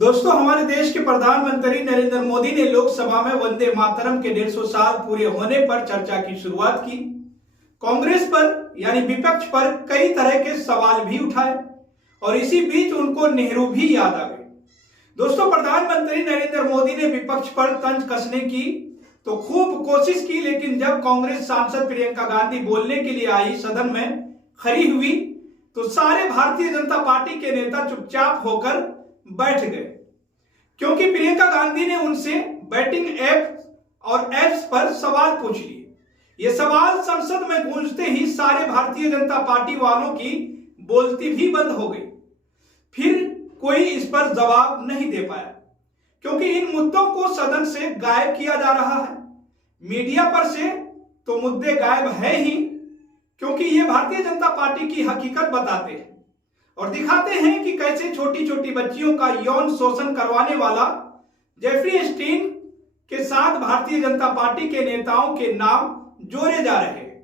दोस्तों, हमारे देश के प्रधानमंत्री नरेंद्र मोदी ने लोकसभा में वंदे मातरम के 150 साल पूरे होने पर चर्चा की शुरुआत की। कांग्रेस पर यानी विपक्ष पर कई तरह के सवाल भी उठाए और इसी बीच उनको नेहरू भी याद आ गए। दोस्तों, प्रधानमंत्री नरेंद्र मोदी ने विपक्ष पर तंज कसने की तो खूब कोशिश की, लेकिन जब कांग्रेस सांसद प्रियंका गांधी बोलने के लिए आई, सदन में खड़ी हुई, तो सारे भारतीय जनता पार्टी के नेता चुपचाप होकर बैठ गए, क्योंकि प्रियंका गांधी ने उनसे बैटिंग ऐप और एप्स पर सवाल पूछ लिए। ये सवाल संसद में गूंजते ही सारे भारतीय जनता पार्टी वालों की बोलती भी बंद हो गई। फिर कोई इस पर जवाब नहीं दे पाया, क्योंकि इन मुद्दों को सदन से गायब किया जा रहा है। मीडिया पर से तो मुद्दे गायब है ही, क्योंकि ये भारतीय जनता पार्टी की हकीकत बताते हैं और दिखाते हैं कि कैसे छोटी छोटी बच्चियों का यौन शोषण करवाने वाला जेफरी एस्टीन के साथ भारतीय जनता पार्टी के नेताओं के नाम जोड़े जा रहे हैं।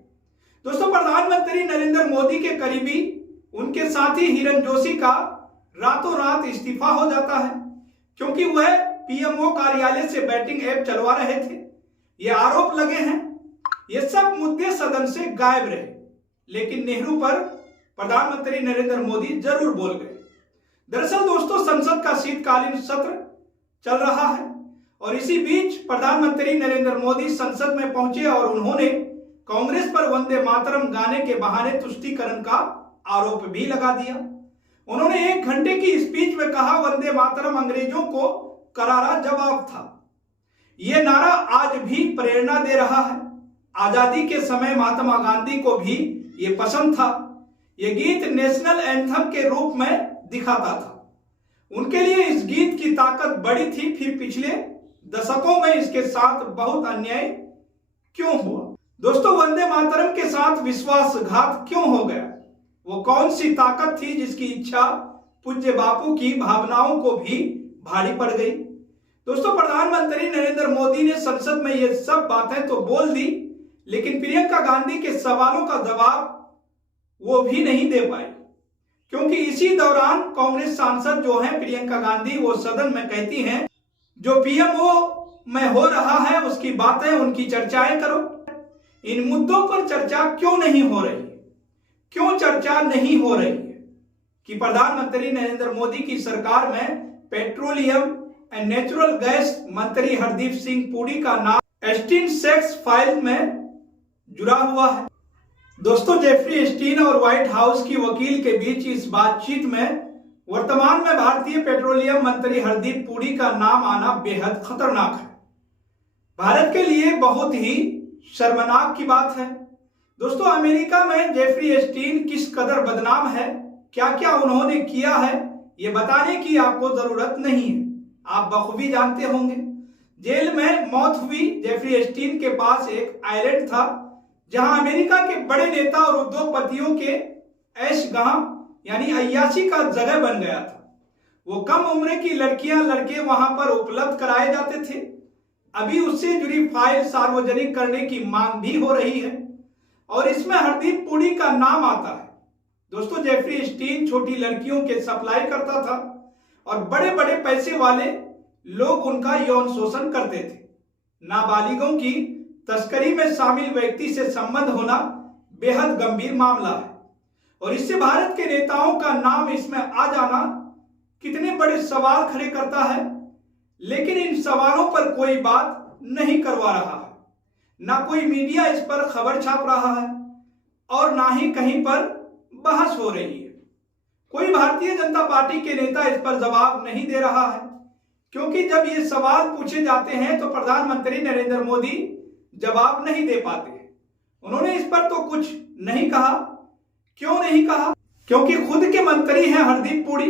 दोस्तों, प्रधानमंत्री नरेंद्र मोदी के करीबी उनके साथी हिरण जोशी का रातों रात इस्तीफा हो जाता है, क्योंकि वह पीएमओ कार्यालय से बैटिंग ऐप चलवा रहे थे। ये आरोप लगे हैं। ये सब मुद्दे सदन से गायब रहे, लेकिन नेहरू पर प्रधानमंत्री नरेंद्र मोदी जरूर बोल गए। दरअसल दोस्तों, संसद का शीतकालीन सत्र चल रहा है और इसी बीच प्रधानमंत्री नरेंद्र मोदी संसद में पहुंचे और उन्होंने कांग्रेस पर वंदे मातरम गाने के बहाने तुष्टीकरण का आरोप भी लगा दिया। उन्होंने 1 घंटे की स्पीच में कहा, वंदे मातरम अंग्रेजों को करारा जवाब था। यह नारा आज भी प्रेरणा दे रहा है। आजादी के समय महात्मा गांधी को भी यह पसंद था। यह गीत नेशनल एंथम के रूप में दिखाता था। उनके लिए इस गीत की ताकत बड़ी थी। फिर पिछले दशकों में इसके साथ बहुत अन्याय क्यों हुआ? दोस्तों, वंदे मातरम के साथ विश्वासघात क्यों हो गया? वो कौन सी ताकत थी जिसकी इच्छा पूज्य बापू की भावनाओं को भी भारी पड़ गई? दोस्तों, प्रधानमंत्री नरेंद्र मोदी ने संसद में ये सब बातें तो बोल दी, लेकिन प्रियंका गांधी के सवालों का जवाब वो भी नहीं दे पाई, क्योंकि इसी दौरान कांग्रेस सांसद जो हैं प्रियंका गांधी, वो सदन में कहती हैं, जो पीएमओ में हो रहा है उसकी बातें, उनकी चर्चाएं करो। इन मुद्दों पर चर्चा क्यों नहीं हो रही है? क्यों चर्चा नहीं हो रही है कि प्रधानमंत्री नरेंद्र मोदी की सरकार में पेट्रोलियम एंड नेचुरल गैस मंत्री हरदीप सिंह पुरी का नाम एस्टीन सेक्स फाइल में जुड़ा हुआ है। दोस्तों, जेफरी एस्टीन और व्हाइट हाउस की वकील के बीच इस बातचीत में वर्तमान में भारतीय पेट्रोलियम मंत्री हरदीप पुरी का नाम आना बेहद खतरनाक है। भारत के लिए बहुत ही शर्मनाक की बात है। दोस्तों, अमेरिका में जेफरी एस्टीन किस कदर बदनाम है, क्या क्या उन्होंने किया है, ये बताने की आपको जरूरत नहीं है। आप बखूबी जानते होंगे। जेल में मौत हुई जेफरी एस्टीन के पास एक आइलैंड था, जहां अमेरिका के बड़े नेता और उद्योगपतियों के ऐशगाह यानी अय्याशी का जगह बन गया था। वो कम उम्र की लड़कियां लड़के वहां पर उपलब्ध कराए जाते थे। अभी उससे जुड़ी फाइल सार्वजनिक करने की मांग भी हो रही है और इसमें हरदीप पुरी का नाम आता है। दोस्तों, जेफरी एस्टीन छोटी लड़कियों के सप्लाई करता था और बड़े बड़े पैसे वाले लोग उनका यौन शोषण करते थे। नाबालिगों की तस्करी में शामिल व्यक्ति से संबंध होना बेहद गंभीर मामला है और इससे भारत के नेताओं का नाम इसमें आ जाना कितने बड़े सवाल खड़े करता है। लेकिन इन सवालों पर कोई बात नहीं करवा रहा है, ना कोई मीडिया इस पर खबर छाप रहा है और ना ही कहीं पर बहस हो रही है। कोई भारतीय जनता पार्टी के नेता इस पर जवाब नहीं दे रहा है, क्योंकि जब ये सवाल पूछे जाते हैं तो प्रधानमंत्री नरेंद्र मोदी जवाब नहीं दे पाते। उन्होंने इस पर तो कुछ नहीं कहा। क्यों नहीं कहा? क्योंकि खुद के मंत्री हैं हरदीप पुरी।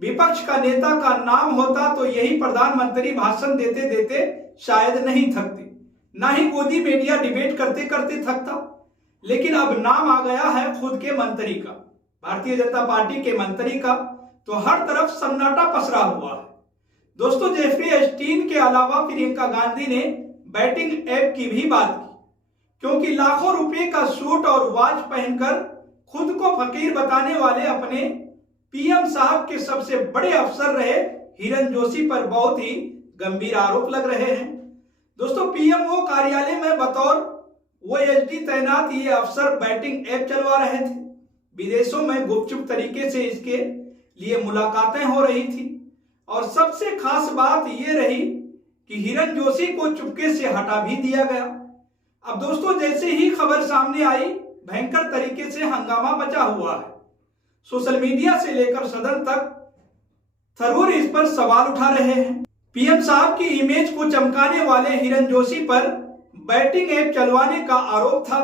विपक्ष का नेता का नाम होता तो यही प्रधानमंत्री भाषण देते देते शायद नहीं थकते, ना ही गोदी मीडिया डिबेट करते करते थकता। लेकिन अब नाम आ गया है खुद के मंत्री का, भारतीय जनता पार्टी के मंत्री का, तो हर तरफ सन्नाटा पसरा हुआ है। दोस्तों, जेफरी एस्टीन के अलावा प्रियंका गांधी ने बैटिंग ऐप की भी बात की, क्योंकि लाखों रुपए का सूट और वॉच पहनकर खुद को फकीर बताने वाले अपने पीएम साहब के सबसे बड़े अफसर रहे हिरण जोशी पर बहुत ही गंभीर आरोप लग रहे हैं। दोस्तों, पीएमओ कार्यालय में बतौर ओएसडी तैनात ये अफसर बैटिंग ऐप चलवा रहे थे। विदेशों में गुपचुप तरीके से इसके लिए मुलाकातें हो रही थी और सबसे खास बात ये रही कि हिरण जोशी को चुपके से हटा भी दिया गया। अब दोस्तों, जैसे ही खबर सामने आई, भयंकर तरीके से हंगामा मचा हुआ है। सोशल मीडिया से लेकर सदन तक थरूर इस पर सवाल उठा रहे हैं। पीएम साहब की इमेज को चमकाने वाले हिरण जोशी पर बैटिंग ऐप चलवाने का आरोप था।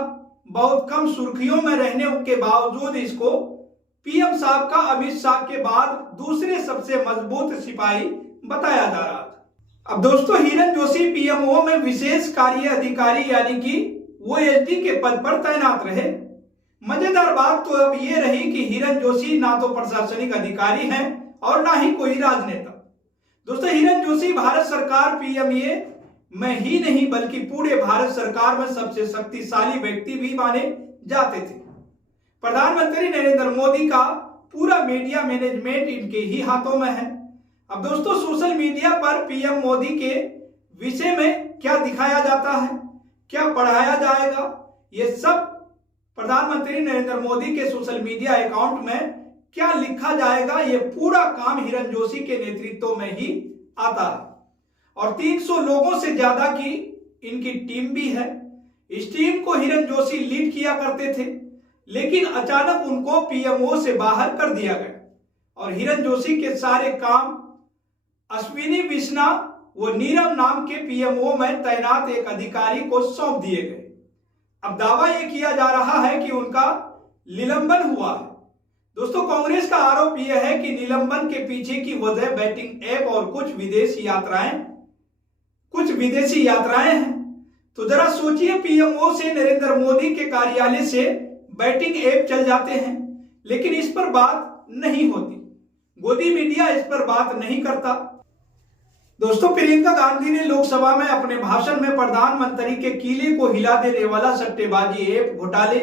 बहुत कम सुर्खियों में रहने के बावजूद इसको पीएम साहब का अमित शाह के बाद दूसरे सबसे मजबूत सिपाही बताया जा रहा था। अब दोस्तों, हिरण जोशी पीएमओ में विशेष कार्य अधिकारी यानी कि ओएसडी के पद पर तैनात रहे। मजेदार बात तो अब ये रही कि हिरण जोशी ना तो प्रशासनिक अधिकारी हैं और ना ही कोई राजनेता। दोस्तों, हिरण जोशी भारत सरकार पीएमए में ही नहीं बल्कि पूरे भारत सरकार में सबसे शक्तिशाली व्यक्ति भी माने जाते थे। प्रधानमंत्री नरेंद्र मोदी का पूरा मीडिया मैनेजमेंट इनके ही हाथों में है। अब दोस्तों, सोशल मीडिया पर पीएम मोदी के विषय में क्या दिखाया जाता है, क्या पढ़ाया जाएगा, ये सब प्रधानमंत्री नरेंद्र मोदी के सोशल मीडिया अकाउंट में क्या लिखा जाएगा, ये पूरा काम हिरण जोशी के नेतृत्व में ही आता है। और 300 लोगों से ज्यादा की इनकी टीम भी है। इस टीम को हिरण जोशी लीड किया करते थे, लेकिन अचानक उनको पीएमओ से बाहर कर दिया गया और हिरण जोशी के सारे काम अश्विनी विष्णा व नीरव नाम के पीएमओ में तैनात एक अधिकारी को सौंप दिए गए। अब दावा यह किया जा रहा है कि उनका निलंबन हुआ है। दोस्तों, कांग्रेस का आरोप यह है कि निलंबन के पीछे की वजह बैटिंग ऐप और कुछ विदेशी यात्राएं हैं। तो जरा सोचिए, पीएमओ से नरेंद्र मोदी के कार्यालय से बैटिंग ऐप चल जाते हैं, लेकिन इस पर बात नहीं होती। गोदी मीडिया इस पर बात नहीं करता। दोस्तों, प्रियंका गांधी ने लोकसभा में अपने भाषण में प्रधानमंत्री के किले को हिला देने वाला सट्टेबाजी ऐप घोटाले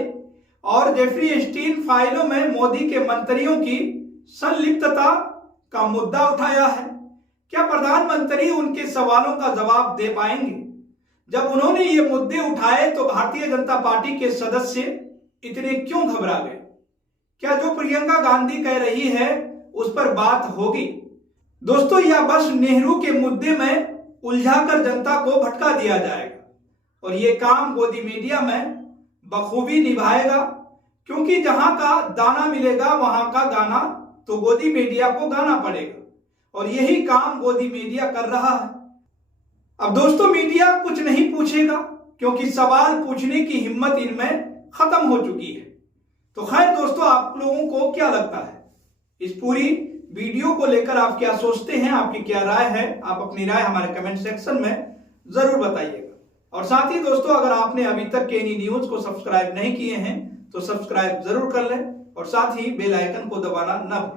और जेफरी एस्टीन फाइलों में मोदी के मंत्रियों की संलिप्तता का मुद्दा उठाया है। क्या प्रधानमंत्री उनके सवालों का जवाब दे पाएंगे? जब उन्होंने ये मुद्दे उठाए तो भारतीय जनता पार्टी के सदस्य इतने क्यों घबरा गए? क्या जो प्रियंका गांधी कह रही है उस पर बात होगी? दोस्तों, या बस नेहरू के मुद्दे में उलझाकर जनता को भटका दिया जाएगा और ये काम गोदी मीडिया में बखूबी निभाएगा, क्योंकि जहां का दाना मिलेगा वहां का गाना तो गोदी मीडिया को गाना पड़ेगा और यही काम गोदी मीडिया कर रहा है। अब दोस्तों, मीडिया कुछ नहीं पूछेगा क्योंकि सवाल पूछने की हिम्मत इनमें खत्म हो चुकी है। तो खैर दोस्तों, आप लोगों को क्या लगता है इस पूरी वीडियो को लेकर? आप क्या सोचते हैं, आपकी क्या राय है? आप अपनी राय हमारे कमेंट सेक्शन में जरूर बताइएगा। और साथ ही दोस्तों, अगर आपने अभी तक केनी न्यूज को सब्सक्राइब नहीं किए हैं तो सब्सक्राइब जरूर कर लें और साथ ही बेल आइकन को दबाना न भूलें।